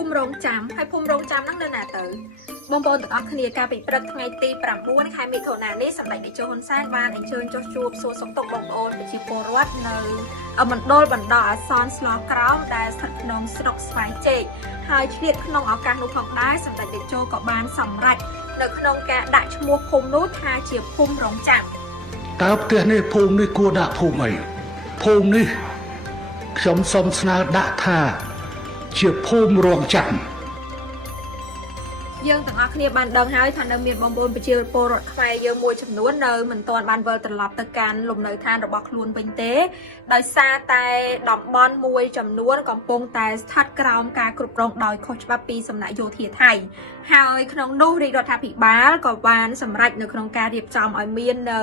ภูมิรองจำให้ภูมิรองจำนั่งเดินหน้าเต๋อบองบอลตึกอัคเนียการปิดประไงตีปรับม้วนใครมีโทนานี้สำหรับในโจฮอนแซนวานเชิญโจชูบโซสมตกบองบอลไปชิโปรวัตเนอเอามันโดนบันดาซอนสลอกราวได้สัตว์นองสตอกสไฟเจหายเฉียดขนมเอาการนุทองได้สำหรับเด็กโจกับบานสำรัดเนอขนมแกดัชมัวภูมินู้ทาเฉียบภูมิรองจำตาเตือนในภูมินี่กูด่าภูมิไหมภูมินี่ชมสมสนาด่าท่าเฉียบภูมิรองจันយើងទាំងអស់គ្នាបានដឹងហើយថានៅមានបងប្អូនប្រជាពលរដ្ឋខ្មែរយើងមួយចំនួននៅមិនទាន់បានវិលត្រឡប់ទៅកាន់លំនៅឋានរបស់ខ្លួនវិញទេដោយសារតែតំបន់មួយចំនួនកំពុងតែស្ថិតក្រោមការគ្រប់គ្រងដោយខុសច្បាប់ពីសំណាក់យោធាថៃហើយក្នុងនោះរាជរដ្ឋាភិបាលក៏បានសម្រេចនៅក្នុងការរៀបចំឲ្យមាននៅ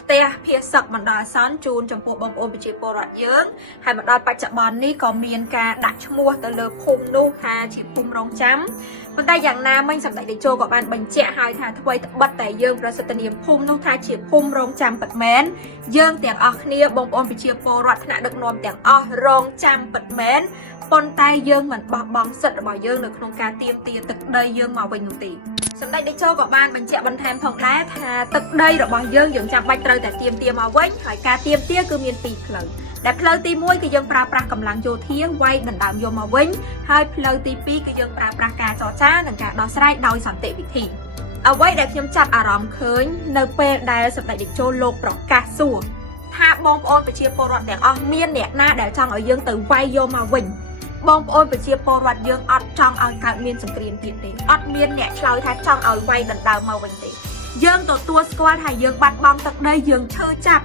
ផ្ទះភាសឹកបណ្ដោះអាសន្នជូនចំពោះបងប្អូនប្រជាពលរដ្ឋយើងហើយមកដល់បច្ចុប្បន្ននេះក៏មានការដាក់ឈ្មោះទៅលើភូមិនោះថាជាភូមិរងចាំប៉ុន្តែយ៉ាងណាមិញសម្ដេចតេជោក៏បានបញ្ជាក់ឲ្យថាថ្មីត្បិតតែយើងប្រសិទ្ធនាមភូមិនោះថាជាភូមិរងចាំពិតមែនយើងទាំងអស់គ្នាបងប្អូនប្រជាពលរដ្ឋថ្នាក់ដឹកនាំទាំងអស់រងចាំពិតមែនប៉ុន្តែយើងមិនបោះបង់សិទ្ធិរបស់យើងនៅក្នុងការទាមទារទឹកដីយើងមកវិញនោះទេសម្ដេចតេជោក៏បានបញ្ជាក់បន្ថែមផងដែរថាទឹកដីរបស់យើងចាំបាច់ត្រូវតែទាមទារមកវិញហើយការទាមទារគឺមានពីរផ្លូវដែលផ្លូវទី1គឺយើងប្រើប្រាស់កម្លាំងយោធាវាយដណ្ដើមយកមកវិញហើយផ្លូវទី2គឺយើងប្រើប្រាស់ការចរចានិងការដោះស្រាយដោយសន្តិវិធីអ្វីដែលខ្ញុំចាប់អារម្មណ៍ឃើញនៅពេលដែលសម្ដេចតេជោលោកប្រកាសសួរថាបងប្អូនប្រជាពលរដ្ឋទាំងអស់មានអ្នកណាដែលចង់ឲ្យយើងទៅវាយយកមកវិញបងប្អូនប្រជាពលរដ្ឋយើងអត់ចង់ឲ្យកើតមានសង្គ្រាមទៀតទេអត់មានអ្នកឆ្លើយថាចង់ឲ្យវាយដណ្ដើមមកវិញទេយើងទទួលស្គាល់ថាយើងបាត់បង់ទឹកដីយើងឈឺចាប់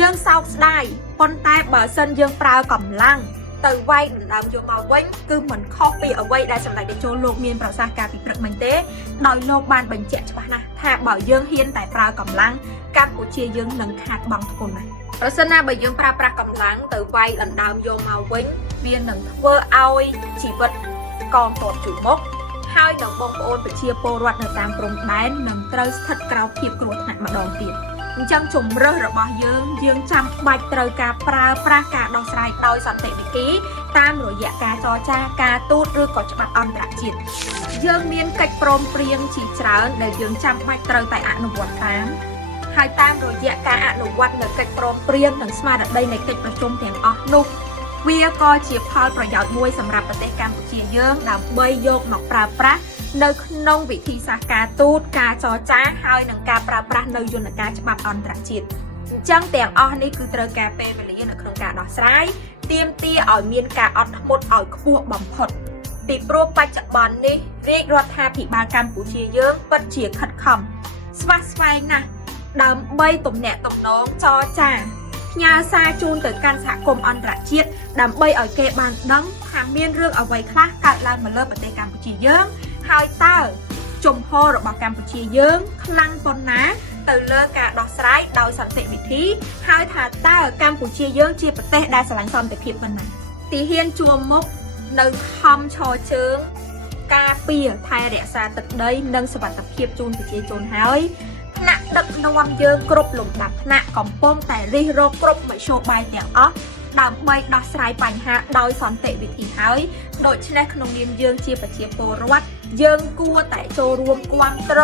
យើងសោកស្ដាយប៉ុន្តែបើសិនយើងប្រើកម្លាំងទៅវាយដណ្ដើមយកមកវិញគឺមិនខុសពីអ្វីដែលសម្ដេចតេជោលោកមានប្រសាសន៍ការពីព្រឹកមិញទេដោយលោកបានបញ្ជាក់ច្បាស់ណាស់ថាបើយើងហ៊ានតែប្រើកម្លាំងកម្ពុជាយើងនឹងខាតបង់ធ្ងន់ណាស់ប្រសិនណាបើយើងប្រើប្រាស់កម្លាំងទៅវាយដណ្ដើមយកមកវិញវានឹងធ្វើឲ្យជីវិតកងទ័ពជួយមុខហើយនឹងបងប្អូនប្រជាពលរដ្ឋនៅតាមព្រំដែននឹងត្រូវស្ថិតក្រោមភាពគ្រោះថ្នាក់ម្ដងទៀតអញ្ចឹងជំរើសរបស់យើងចាំបាច់ត្រូវការប្រើប្រាស់ការដោះស្រាយដោយសន្តិវិធីតាមរយៈការចរចាការទូតឬក៏ច្បាប់អន្តរជាតិយើងមានកិច្ចព្រមព្រៀងជាច្រើនដែលយើងចាំបាច់ត្រូវតែអនុវត្តតាមហើយតាមរយៈការអនុវត្តនៅកិច្ចព្រមព្រៀងនិងស្មារតីនៃកិច្ចប្រជុំទាំងអស់នោះវាក៏ជាផលប្រយោជន៍មួយសម្រាប់ប្រទេសកម្ពុជាយើងដើម្បីយកមកប្រើប្រាស់នៅក្នុងវិធីសាស្ត្រការទូតការចរចាហើយនឹងការប្រើប្រាស់នៅយន្តការច្បាប់អន្តរជាតិអញ្ចឹងទាំងអស់នេះគឺត្រូវការពេលវេលានៅក្នុងការដោះស្រាយទាមទារឲ្យមានការអត់ធ្មត់ឲ្យខ្ពស់បំផុតពីព្រោះបច្ចុប្បន្ននេះរាជរដ្ឋាភិបាលកម្ពុជាយើងពិតជាខិតខំស្វះស្វែងណាស់ដើម្បីទំនាក់ទំនងចរចាផ្ញើសារជូនទៅកាន់សហគមន៍អន្តរជាតិដើម្បីឲ្យគេបានដឹងថាមានរឿងអ្វីខ្លះកើតឡើងមកលើប្រទេសកម្ពុជាយើងហើយតើជំហររបស់កម្ពុជាយើងខ្លាំងប៉ុណ្ណាទៅលើការដោះស្រាយដោយសន្តិវិធីហើយថាតើកម្ពុជាយើងជាប្រទេសដែលស្រឡាញ់សន្តិភាពប៉ុណ្ណាទីហ៊ានជួមមុខនៅខំឈរជើងការពារថែរក្សាទឹកដីនិងសុវត្ថិភាពជូនប្រជាជនហើយថ្នាក់ដឹកនាំយើងគ្រប់លំដាប់ថ្នាក់កំពុងតែរិះរកគ្រប់មធ្យោបាយទាំងអស់ដើម្បីដោះស្រាយបញ្ហាដោយសន្តិវិធីហើយដូច្នេះក្នុងនាមយើងជាប្រជាពលរដ្ឋយើងគួរតែចូលរួមគាំទ្រ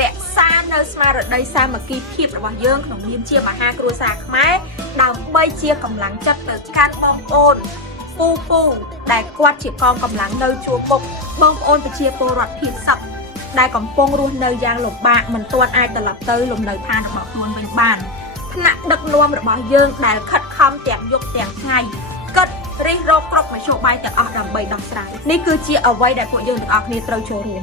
រក្សានៅស្មារតីសាមគ្គីភាពរបស់យើងក្នុងនាមជាមហាគ្រួសារខ្មែរដើម្បីជាកម្លាំងចិត្តទៅកាន់បងប្អូនពូដែលគាត់ជាកងកម្លាំងនៅជួរមុខបងប្អូនប្រជាពលរដ្ឋភាគសឹកដែលកំពុងរស់នៅយ៉ាងលំបាកមិនទាន់អាចត្រឡប់ទៅលំនៅឋានរបស់ខ្លួនវិញបានថ្នាក់ដឹកនាំរបស់យើងដែលខិតខំទាំងយប់ទាំងថ្ងៃគិតរិះរកគ្រប់មធ្យោបាយទាំងអស់ដើម្បីដោះស្រាយនេះគឺជាអ្វីដែលពួកយើងទាំងអស់គ្នាត្រូវចូលរួម